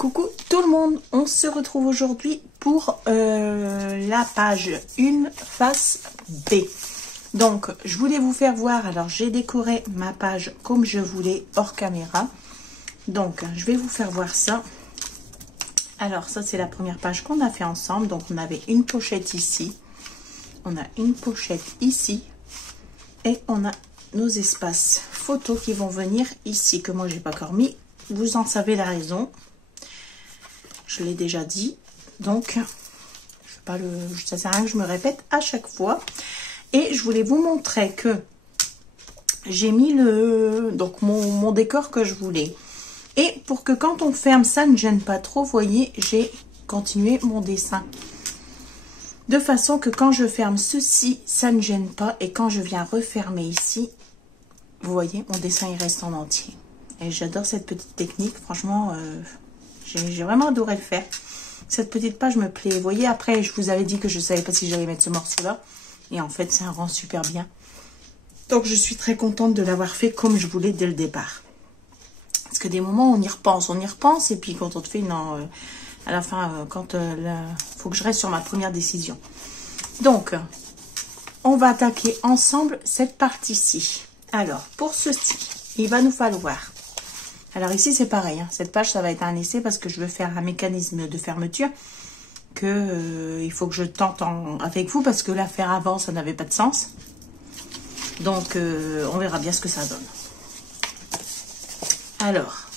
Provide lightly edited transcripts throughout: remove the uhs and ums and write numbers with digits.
Coucou tout le monde, on se retrouve aujourd'hui pour la page 1 face B. Donc je voulais vous faire voir, alors j'ai décoré ma page comme je voulais hors caméra. Donc je vais vous faire voir ça. Alors ça c'est la première page qu'on a fait ensemble. Donc on avait une pochette ici, on a une pochette ici et on a nos espaces photos qui vont venir ici, que moi j'ai pas encore mis. Vous en savez la raison. Je l'ai déjà dit, donc ça sert à rien que je me répète à chaque fois. Et je voulais vous montrer que j'ai mis donc mon décor que je voulais. Et pour que quand on ferme, ça ne gêne pas trop, vous voyez, j'ai continué mon dessin. De façon que quand je ferme ceci, ça ne gêne pas. Et quand je viens refermer ici, vous voyez, mon dessin il reste en entier. Et j'adore cette petite technique, franchement... j'ai vraiment adoré le faire. Cette petite page me plaît. Vous voyez, après, je vous avais dit que je ne savais pas si j'allais mettre ce morceau-là. Et en fait, ça rend super bien. Donc, je suis très contente de l'avoir fait comme je voulais dès le départ. Parce que des moments, on y repense. Et puis, quand on te fait, non, à la fin, faut que je reste sur ma première décision. Donc, on va attaquer ensemble cette partie-ci. Alors, pour ceci, il va nous falloir... Alors ici c'est pareil, hein. Cette page ça va être un essai parce que je veux faire un mécanisme de fermeture que il faut que je tente avec vous parce que là faire avant ça n'avait pas de sens. Donc on verra bien ce que ça donne. Alors,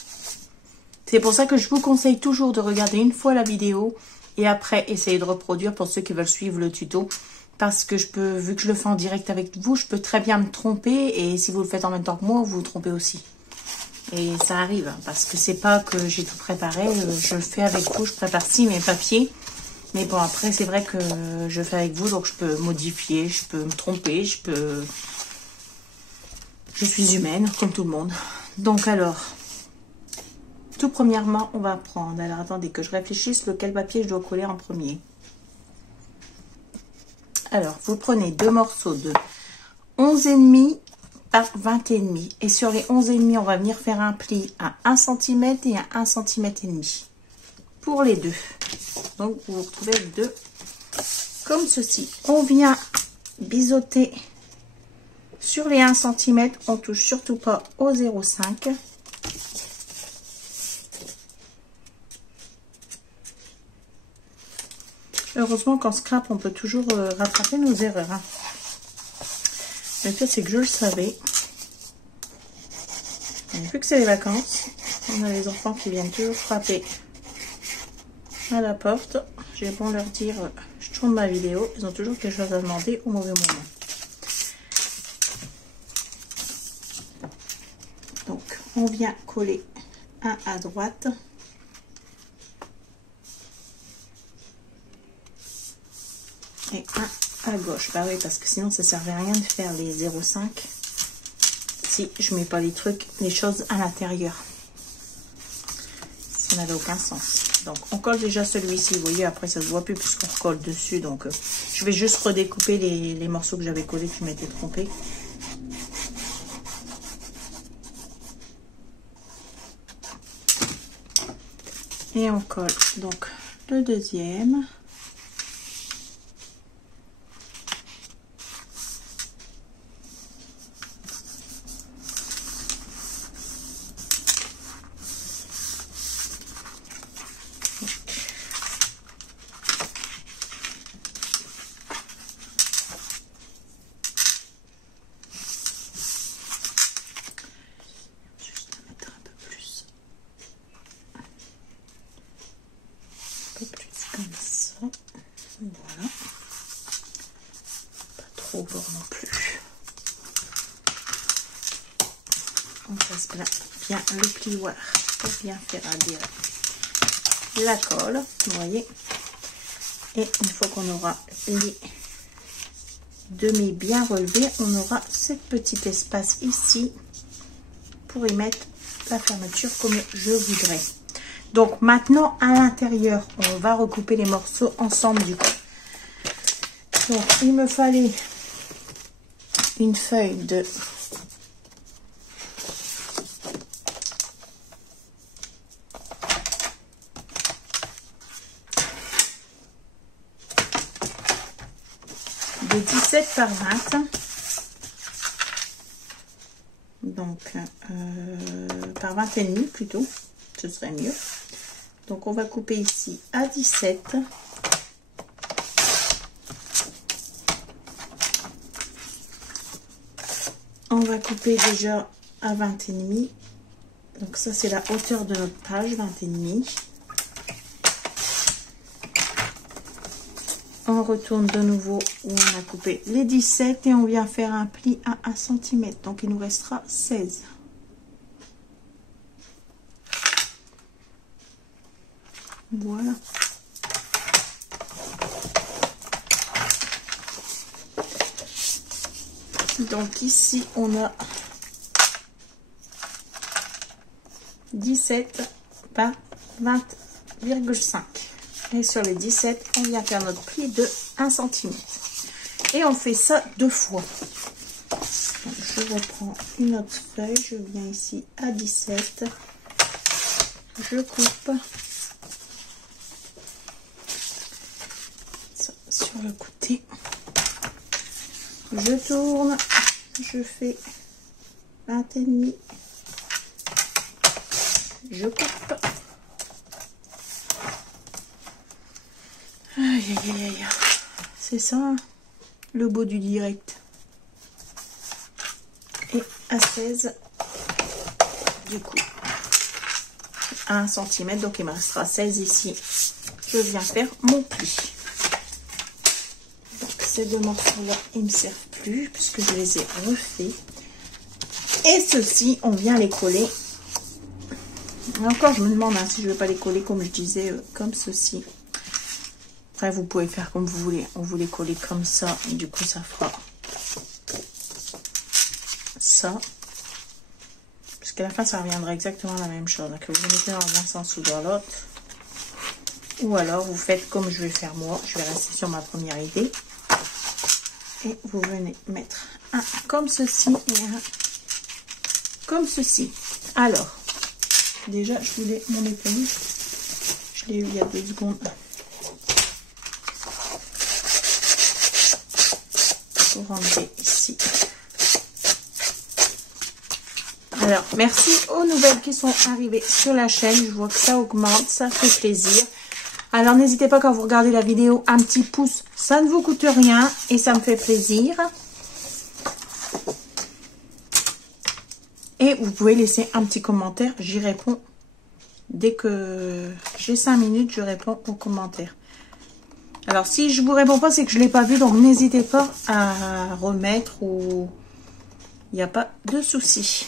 c'est pour ça que je vous conseille toujours de regarder une fois la vidéo et après essayer de reproduire pour ceux qui veulent suivre le tuto. Parce que vu que je le fais en direct avec vous, je peux très bien me tromper et si vous le faites en même temps que moi, vous vous trompez aussi. Et ça arrive, parce que c'est pas que j'ai tout préparé, je le fais avec vous, je prépare si mes papiers. Mais bon, après, c'est vrai que je le fais avec vous, donc je peux modifier, je peux me tromper, je suis humaine, comme tout le monde. Donc alors, tout premièrement, on va prendre, alors attendez que je réfléchisse, lequel papier je dois coller en premier. Alors, vous prenez deux morceaux de 11,5 par 20,5 et sur les 11,5 on va venir faire un pli à 1 cm et à 1,5 cm pour les deux. Donc vous vous retrouvez avec deux comme ceci. On vient biseauter sur les 1 cm, on touche surtout pas au 0,5. Heureusement qu'en scrap on peut toujours rattraper nos erreurs, hein. Le pire, c'est que je le savais. Et vu que c'est les vacances, on a les enfants qui viennent toujours frapper à la porte. J'ai beau leur dire, je tourne ma vidéo, ils ont toujours quelque chose à demander au mauvais moment. Donc, on vient coller un à droite. Et un à gauche. Bah oui, parce que sinon ça servait à rien de faire les 0,5 si je mets pas les choses à l'intérieur. Ça n'avait aucun sens. Donc on colle déjà celui-ci, vous voyez, après ça se voit plus puisqu'on recolle dessus. Donc je vais juste redécouper les morceaux que j'avais collés, qui m'étaient trompés. Et on colle donc le deuxième. Comme ça, voilà, pas trop au bord non plus. On passe bien le plioir pour bien faire adhérer la colle, vous voyez. Et une fois qu'on aura les demi bien relevés, on aura ce petit espace ici pour y mettre la fermeture comme je voudrais. Donc maintenant à l'intérieur, on va recouper les morceaux ensemble du coup. Donc il me fallait une feuille de par 20. Donc, par 20 et demi plutôt, ce serait mieux. Donc, on va couper ici à 17. On va couper déjà à 20 et demi. Donc, ça, c'est la hauteur de notre page, 20 et demi. On retourne de nouveau où on a coupé les 17 et on vient faire un pli à 1 cm. Donc, il nous restera 16. Voilà. Donc, ici, on a 17 par 20,5. Et sur les 17, on vient faire notre pli de 1 cm. Et on fait ça 2 fois. Donc, je reprends une autre feuille. Je viens ici à 17. Je coupe. Ça, sur le côté. Je tourne. Je fais 20 et demi. Je coupe. Aïe, aïe, aïe, aïe. C'est ça, le beau du direct. Et à 16, du coup, à 1 cm. Donc, il me restera 16 ici. Je viens faire mon pli. Donc, ces deux morceaux-là, ils ne me servent plus puisque je les ai refaits. Et ceux-ci, on vient les coller. Encore, je me demande si je ne vais pas les coller comme je disais, comme ceci. Après, vous pouvez faire comme vous voulez. On vous les coller comme ça. Et du coup, ça fera ça. Parce qu'à la fin, ça reviendra exactement la même chose. Que vous mettez dans un sens ou dans l'autre. Ou alors, vous faites comme je vais faire moi. Je vais rester sur ma première idée. Et vous venez mettre un comme ceci et un comme ceci. Alors, déjà, je voulais mon épingle. Je l'ai eu il y a 2 secondes. Pour enlever ici. Alors, merci aux nouvelles qui sont arrivées sur la chaîne. Je vois que ça augmente, ça fait plaisir. Alors, n'hésitez pas quand vous regardez la vidéo, un petit pouce, ça ne vous coûte rien et ça me fait plaisir. Et vous pouvez laisser un petit commentaire, j'y réponds. Dès que j'ai 5 minutes, je réponds aux commentaires. Alors, si je vous réponds pas, c'est que je ne l'ai pas vu, donc n'hésitez pas à remettre ou il n'y a pas de souci.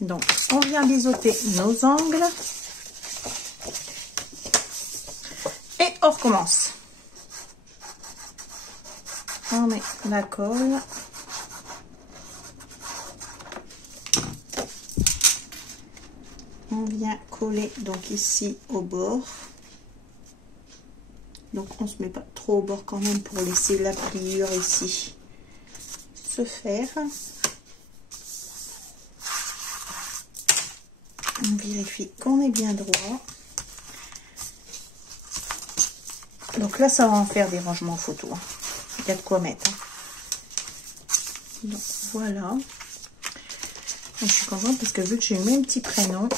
Donc, on vient biseauter nos angles. Et on recommence. On met la colle. On vient coller donc ici au bord. Donc on se met pas trop au bord quand même pour laisser la pliure ici se faire. On vérifie qu'on est bien droit. Donc là ça va en faire des rangements photo. Il y a de quoi mettre. Donc voilà. Et je suis contente parce que vu que j'ai mis un petit prénom,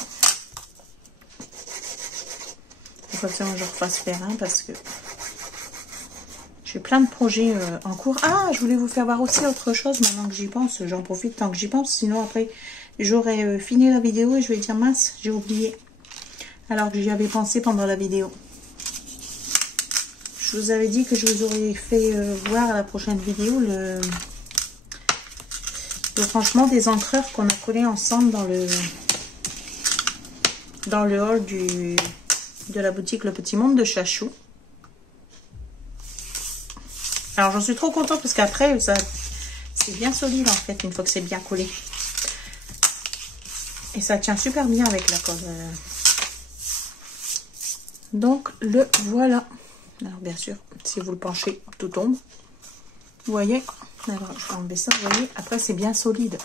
il faut absolument que je refasse faire un parce que j'ai plein de projets en cours. Ah, je voulais vous faire voir aussi autre chose maintenant que j'y pense. J'en profite tant que j'y pense. Sinon, après, j'aurais fini la vidéo et je vais dire mince, j'ai oublié. Alors que j'y avais pensé pendant la vidéo. Je vous avais dit que je vous aurais fait voir à la prochaine vidéo le rangement des encreurs qu'on a collés ensemble dans le hall de la boutique Le Petit Monde de Chachou. Alors j'en suis trop contente parce qu'après c'est bien solide en fait une fois que c'est bien collé. Et ça tient super bien avec la colle. Donc le voilà. Alors bien sûr, si vous le penchez, tout tombe. Vous voyez? Alors je vais enlever ça, vous voyez? Après c'est bien solide.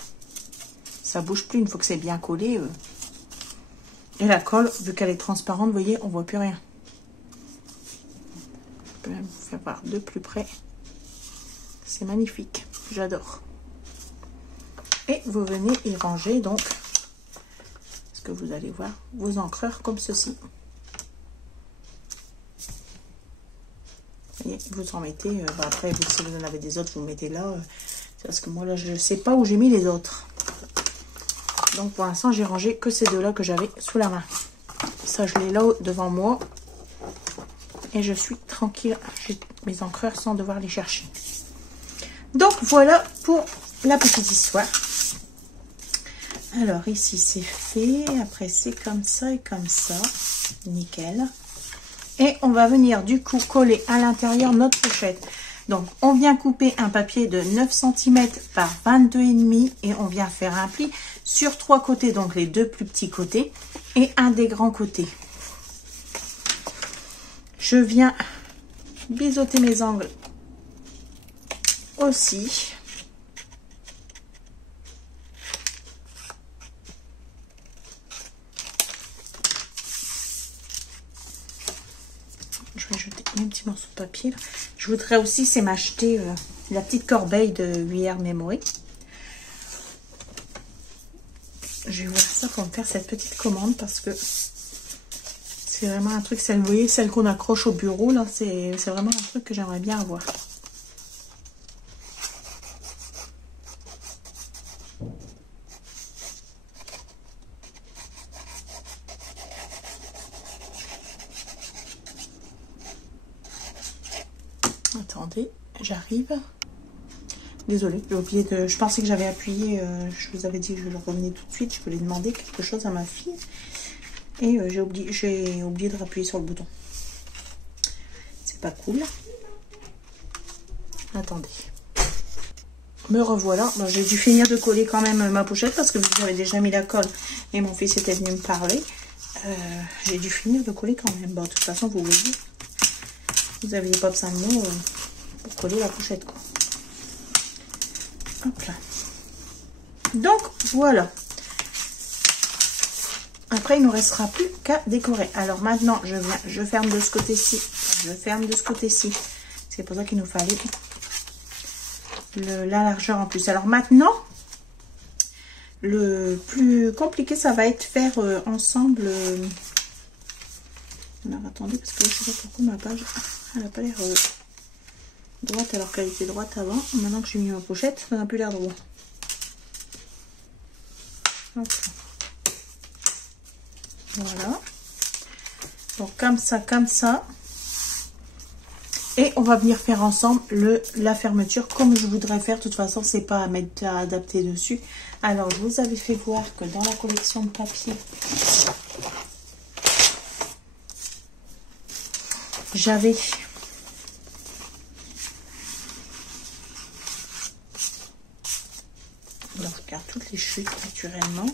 Ça bouge plus une fois que c'est bien collé. Et la colle, vu qu'elle est transparente, vous voyez, on voit plus rien. Je peux même vous faire voir de plus près. C'est magnifique, j'adore. Et vous venez y ranger donc, ce que vous allez voir, vos encreurs comme ceci. Vous voyez, vous en mettez, après vous, si vous en avez des autres, vous mettez là. Parce que moi là, je ne sais pas où j'ai mis les autres. Donc pour l'instant, j'ai rangé que ces deux là que j'avais sous la main. Ça, je l'ai là devant moi. Et je suis tranquille. J'ai mes encreurs sans devoir les chercher. Donc voilà pour la petite histoire. Alors ici c'est fait. Après c'est comme ça et comme ça. Nickel. Et on va venir du coup coller à l'intérieur notre pochette. Donc on vient couper un papier de 9 cm par 22,5 et on vient faire un pli sur 3 côtés. Donc les deux plus petits côtés et un des grands côtés. Je viens biseauter mes angles aussi. Je vais jeter un petit morceau de papier là. Je voudrais aussi, c'est m'acheter la petite corbeille de 8R Memory. Je vais voir ça pour me faire cette petite commande parce que c'est vraiment un truc, vous voyez, celle qu'on accroche au bureau là, c'est vraiment un truc que j'aimerais bien avoir. Attendez, j'arrive. Désolée, j'ai oublié de... Je pensais que j'avais appuyé, je vous avais dit que je le revenais tout de suite. Je voulais demander quelque chose à ma fille. Et j'ai oublié de rappuyer sur le bouton. C'est pas cool. Attendez. Me revoilà. Bon, j'ai dû finir de coller quand même ma pochette parce que j'avais déjà mis la colle. Et mon fils était venu me parler. J'ai dû finir de coller quand même. Bon, de toute façon, vous voyez. Vous n'aviez pas besoin de mots pour coller la pochette, quoi. Hop là. Donc, voilà. Après, il ne nous restera plus qu'à décorer. Alors maintenant, je ferme de ce côté-ci. Je ferme de ce côté-ci. C'est pour ça qu'il nous fallait la largeur en plus. Alors maintenant, le plus compliqué, ça va être faire ensemble... Alors attendez, parce que là, je sais pas pourquoi ma page, elle n'a pas l'air droite alors qu'elle était droite avant. Maintenant que j'ai mis ma pochette, ça n'a plus l'air droit. Hop. Voilà. Donc comme ça, comme ça. Et on va venir faire ensemble la fermeture comme je voudrais faire. De toute façon, c'est pas à mettre à adapter dessus. Alors, je vous avais fait voir que dans la collection de papier, j'avais donc je garde toutes les chutes naturellement.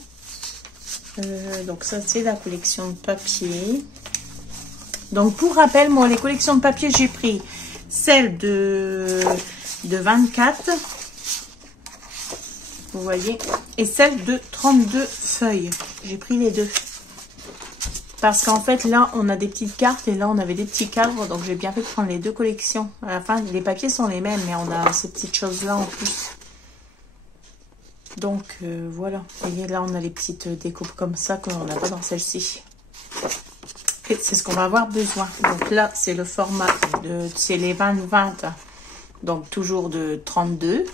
Donc ça c'est la collection de papier. Donc pour rappel, moi les collections de papier j'ai pris celle de 24, vous voyez, et celle de 32 feuilles. J'ai pris les deux. Parce qu'en fait, là, on a des petites cartes et là, on avait des petits cadres. Donc, j'ai bien fait de prendre les deux collections. À la fin, les papiers sont les mêmes, mais on a ces petites choses-là en plus. Donc, voilà. Vous voyez, là, on a les petites découpes comme ça qu'on n'a pas dans celle-ci. Et c'est ce qu'on va avoir besoin. Donc là, c'est le format de... C'est les 20-20. Donc, toujours de 32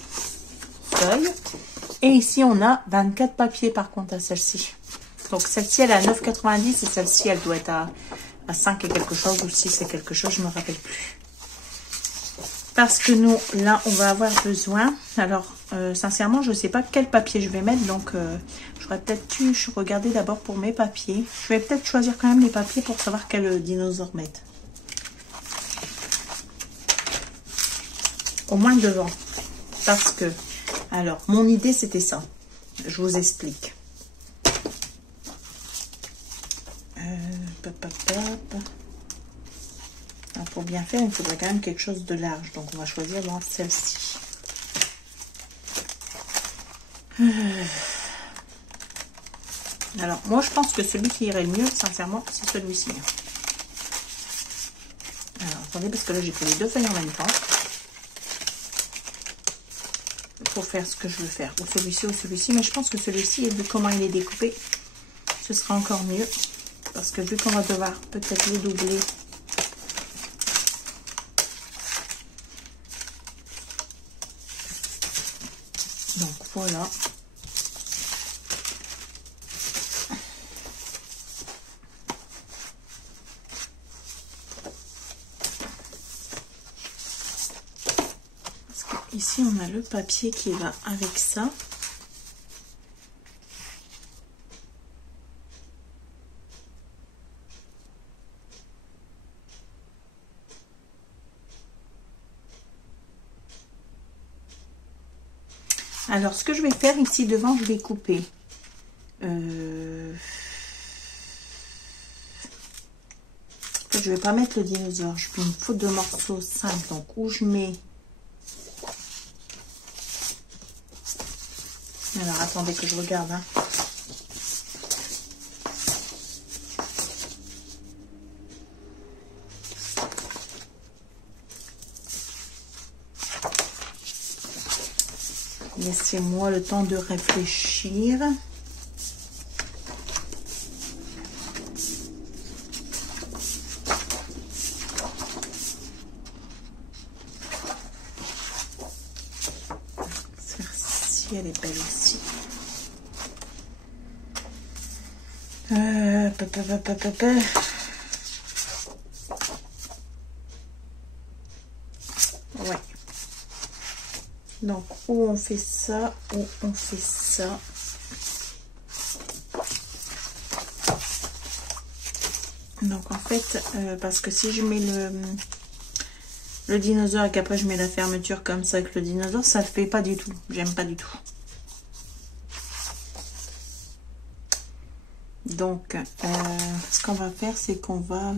feuilles. Et ici, on a 24 papiers, par contre, à celle-ci. Donc, celle-ci, elle est à 9,90 et celle-ci, elle doit être à 5 et quelque chose ou 6 et quelque chose, je ne me rappelle plus. Parce que nous, là, on va avoir besoin... Alors, sincèrement, je ne sais pas quel papier je vais mettre. Donc, j'aurais peut-être dû regarder d'abord pour mes papiers. Je vais peut-être choisir quand même les papiers pour savoir quel dinosaure mettre. Au moins devant. Parce que... Alors, mon idée, c'était ça. Je vous explique. Alors, pour bien faire, il faudrait quand même quelque chose de large. Donc, on va choisir dans celle-ci. Alors, moi, je pense que celui qui irait le mieux, sincèrement, c'est celui-ci. Alors, attendez, parce que là, j'ai pris les deux feuilles en même temps. pour faire ce que je veux faire. Ou celui-ci, mais je pense que celui-ci, vu comment il est découpé, ce sera encore mieux. Parce que vu qu'on va devoir peut-être le doubler. Donc voilà. Ici, on a le papier qui va avec ça. Alors, ce que je vais faire ici devant, je vais couper. Je vais pas mettre le dinosaure. Je fais une faute de morceaux simples. Donc, où je mets... Alors, attendez que je regarde. Hein. Laissez-moi le temps de réfléchir. Celle-ci, elle est belle aussi. Ouais. Donc, où on fait ça, où on fait ça. Donc, en fait, parce que si je mets le dinosaure et qu'après je mets la fermeture comme ça avec le dinosaure, ça ne fait pas du tout. J'aime pas du tout. Donc, ce qu'on va faire, c'est qu'on va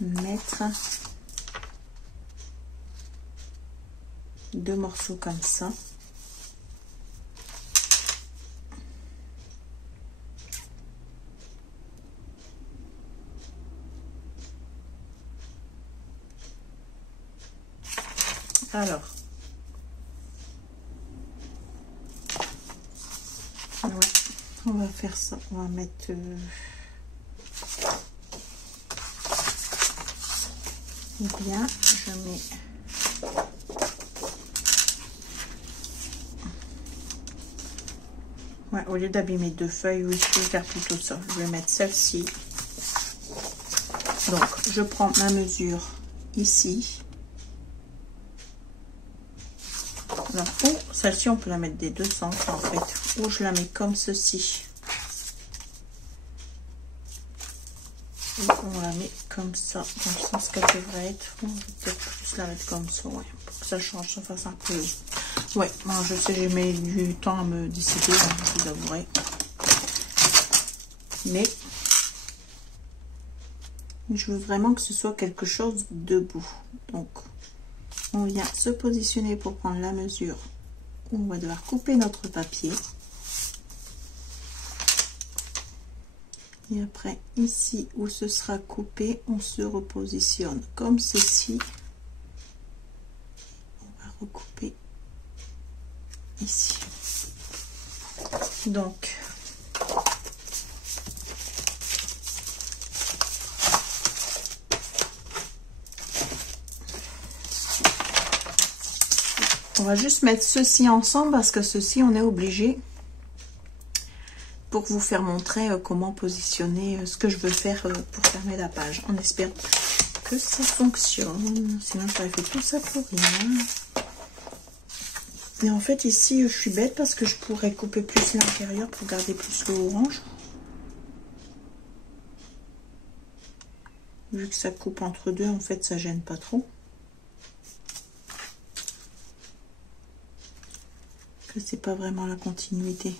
mettre 2 morceaux comme ça. Alors, ouais, on va faire ça. On va mettre bien. Je mets ouais, au lieu d'abîmer 2 feuilles, oui, je vais faire plutôt ça. Je vais mettre celle-ci. Donc, je prends ma mesure ici. Alors, celle-ci, on peut la mettre des 2 centres en fait. Ou je la mets comme ceci. Et on la met comme ça, dans le sens qu'elle devrait être. On va peut-être plus la mettre comme ça, ouais, pour que ça change, ça fasse un peu. Ouais, bon, je sais, j'ai mis du temps à me décider, je vous avouerai. Mais je veux vraiment que ce soit quelque chose debout. Donc, on vient se positionner pour prendre la mesure. On va devoir couper notre papier. Et après, ici où ce sera coupé, on se repositionne comme ceci. On va recouper ici. Donc, on va juste mettre ceci ensemble parce que ceci, on est obligé pour vous faire montrer comment positionner ce que je veux faire pour fermer la page. On espère que ça fonctionne, sinon j'aurais fait tout ça pour rien. Et en fait ici je suis bête parce que je pourrais couper plus l'intérieur pour garder plus le orange. Vu que ça coupe entre deux, en fait ça gêne pas trop. Que c'est pas vraiment la continuité.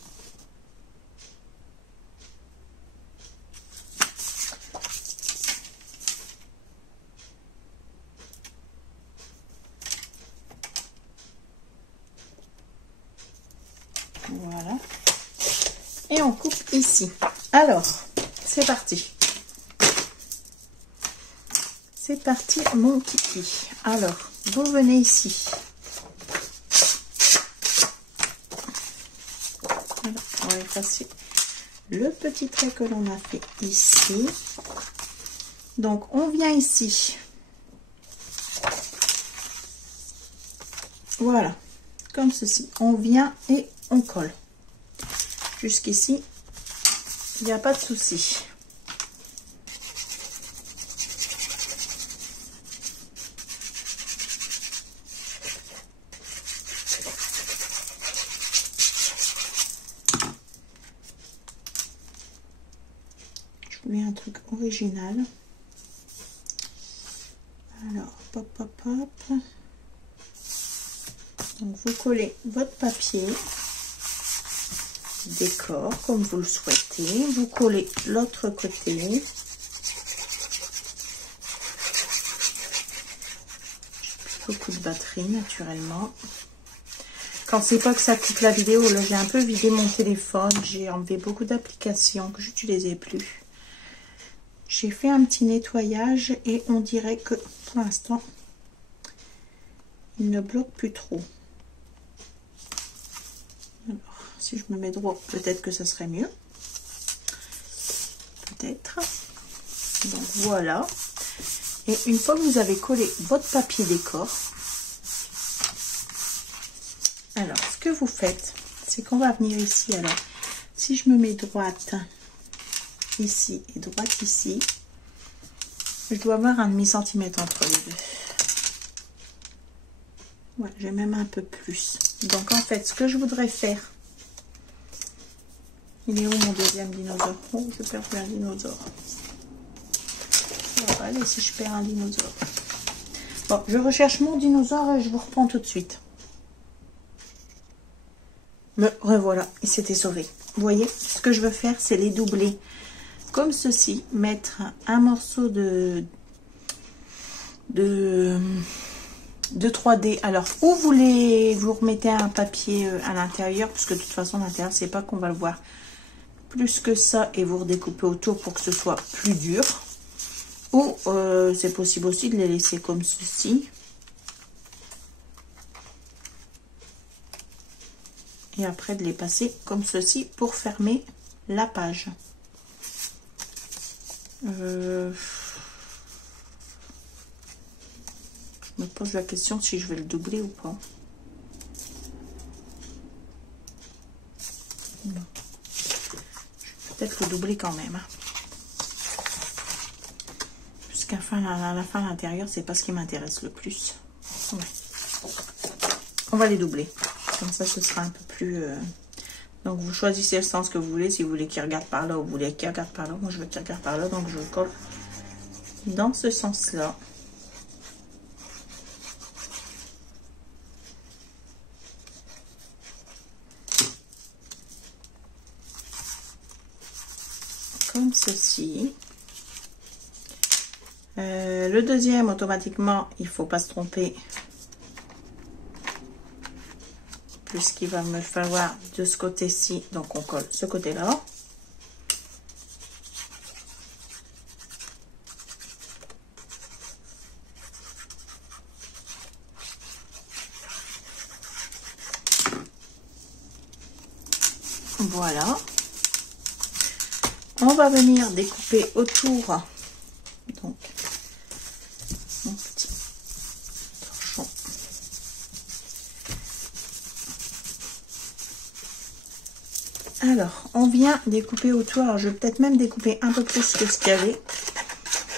Voilà. Et on coupe ici. Alors, c'est parti. C'est parti, mon kiki. Alors, vous venez ici. On va effacer le petit trait que l'on a fait ici. Donc on vient ici. Voilà, comme ceci. On vient et on colle. Jusqu'ici, il n'y a pas de souci. Je voulais un truc original. Alors, pop, pop, pop. Donc, vous collez votre papier décor comme vous le souhaitez. Vous collez l'autre côté. Beaucoup de batterie naturellement. Quand c'est pas que ça coupe la vidéo, là j'ai un peu vidé mon téléphone. J'ai enlevé beaucoup d'applications que j'utilisais plus. J'ai fait un petit nettoyage et on dirait que pour l'instant il ne bloque plus trop. Alors, si je me mets droit, peut-être que ça serait mieux. Peut-être. Donc voilà. Et une fois que vous avez collé votre papier décor, alors ce que vous faites, c'est qu'on va venir ici. Alors, si je me mets droite ici et droite ici, je dois avoir un demi-centimètre entre les deux. Ouais, j'ai même un peu plus. Donc en fait, ce que je voudrais faire, il est où mon deuxième dinosaure? Oh, je perds un dinosaure. Oh, allez, si je perds un dinosaure. Bon, je recherche mon dinosaure et je vous reprends tout de suite. Me revoilà, il s'était sauvé. Vous voyez, ce que je veux faire, c'est les doubler comme ceci, mettre un morceau de 3D. Alors, ou vous remettez un papier à l'intérieur, parce que de toute façon, l'intérieur, c'est pas qu'on va le voir plus que ça, et vous redécoupez autour pour que ce soit plus dur. Ou c'est possible aussi de les laisser comme ceci. Et après de les passer comme ceci pour fermer la page. Je me pose la question si je vais le doubler ou pas. Non. Je vais peut-être le doubler quand même. Puisqu'à la fin, à l'intérieur, c'est pas ce qui m'intéresse le plus. Ouais. On va les doubler. Comme ça, ce sera un peu plus... Donc, vous choisissez le sens que vous voulez. Si vous voulez qu'il regarde par là ou vous voulez qu'il regarde par là. Moi, je veux qu'il regarde par là. Donc, je colle dans ce sens-là. Comme ceci. Le deuxième, automatiquement, il ne faut pas se tromper. Puisqu'il va me falloir de ce côté-ci, donc on colle ce côté-là. Voilà. On va venir découper autour, donc, mon petit torchon. Alors, on vient découper autour. Alors, je vais peut-être même découper un peu plus que ce qu'il y avait.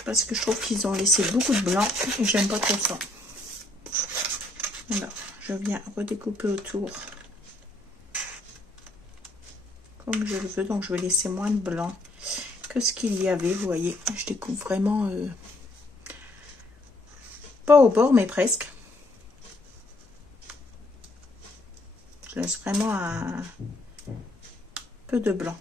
Parce que je trouve qu'ils ont laissé beaucoup de blanc. Et j'aime pas trop ça. Alors, je viens redécouper autour. Comme je le veux. Donc, je vais laisser moins de blanc que ce qu'il y avait. Vous voyez, je découpe vraiment... pas au bord, mais presque. Je laisse vraiment un... peu de blanc.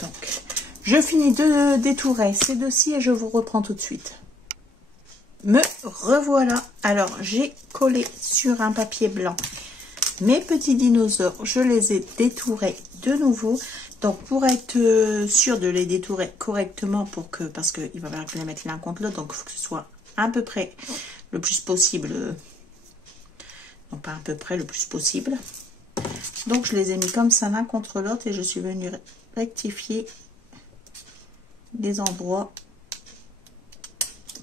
Donc, je finis de détourer ces deux-ci et je vous reprends tout de suite. Me revoilà. Alors, j'ai collé sur un papier blanc mes petits dinosaures. Je les ai détourés de nouveau. Donc pour être sûr de les détourer correctement, parce qu'il va falloir que je les mette l'un contre l'autre, donc il faut que ce soit à peu près le plus possible, non pas à peu près le plus possible. Donc je les ai mis comme ça l'un contre l'autre et je suis venue rectifier des endroits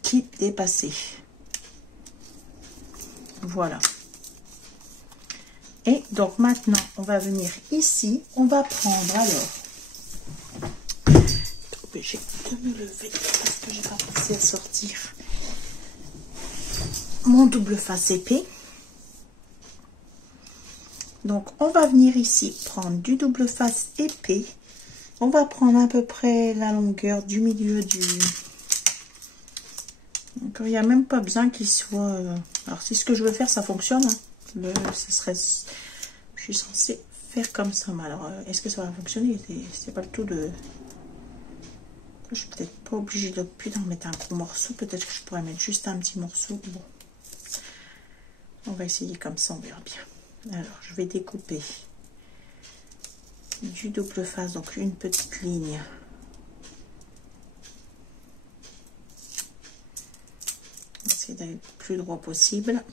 qui dépassaient. Voilà. Et donc maintenant on va venir ici, on va prendre alors, je suis obligée de me lever parce que j'ai pas pensé à sortir mon double face épée. Donc on va venir ici prendre du double face épée, on va prendre à peu près la longueur du milieu du, donc il n'y a même pas besoin qu'il soit, alors si ce que je veux faire ça fonctionne, hein. Ce serait, je suis censée faire comme ça, mais alors est-ce que ça va fonctionner? C'est pas le tout de, je suis peut-être pas obligée d'en mettre un gros morceau, peut-être que je pourrais mettre juste un petit morceau. Bon, on va essayer comme ça, on verra bien. Alors je vais découper du double face, donc une petite ligne essayer d'aller le plus droit possible.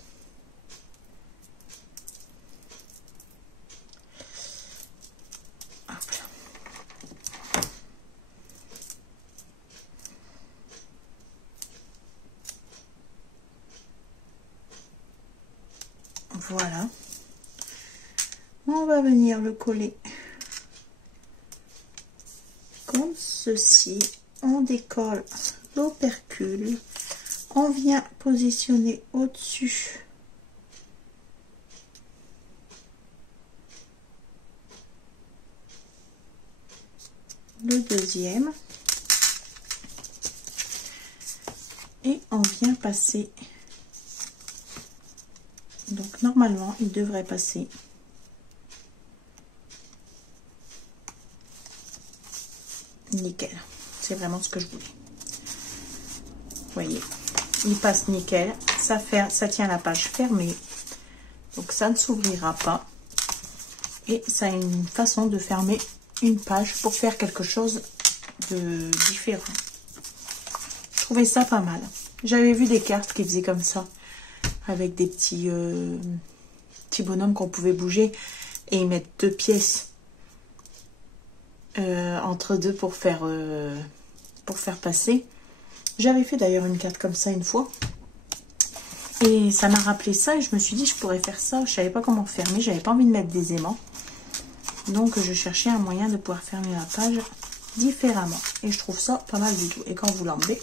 Voilà, on va venir le coller comme ceci, on décolle l'opercule, on vient positionner au-dessus le deuxième et on vient passer. Donc normalement il devrait passer nickel, c'est vraiment ce que je voulais. Vous voyez, il passe nickel, ça tient la page fermée, donc ça ne s'ouvrira pas et ça a une façon de fermer une page pour faire quelque chose de différent. Je trouvais ça pas mal. J'avais vu des cartes qui faisaient comme ça, avec des petits bonhommes qu'on pouvait bouger et y mettre deux pièces entre deux pour faire passer. J'avais fait d'ailleurs une carte comme ça une fois et ça m'a rappelé ça et je me suis dit je pourrais faire ça. Je savais pas comment fermer, j'avais pas envie de mettre des aimants, donc je cherchais un moyen de pouvoir fermer la page différemment et je trouve ça pas mal du tout. Et quand vous l'enlevez,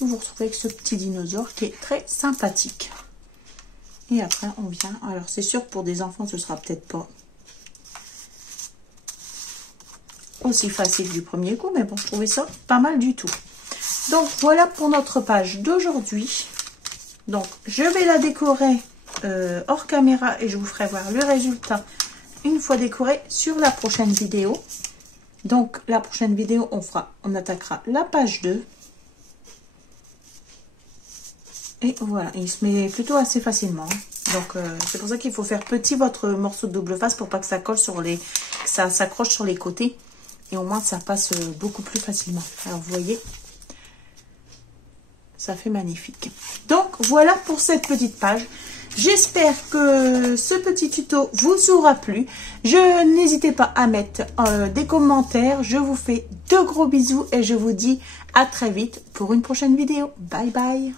vous vous retrouvez avec ce petit dinosaure qui est très sympathique. Et après on vient, alors c'est sûr pour des enfants ce sera peut-être pas aussi facile du premier coup, mais bon, je trouvais ça pas mal du tout. Donc voilà pour notre page d'aujourd'hui. Donc je vais la décorer hors caméra et je vous ferai voir le résultat une fois décorée sur la prochaine vidéo. Donc la prochaine vidéo on attaquera la page 2. Et voilà, il se met plutôt assez facilement. Donc c'est pour ça qu'il faut faire petit votre morceau de double face pour pas que ça colle sur les, que ça s'accroche sur les côtés. Et au moins ça passe beaucoup plus facilement. Alors vous voyez, ça fait magnifique. Donc voilà pour cette petite page. J'espère que ce petit tuto vous aura plu. N'hésitez pas à mettre des commentaires. Je vous fais de gros bisous et je vous dis à très vite pour une prochaine vidéo. Bye bye.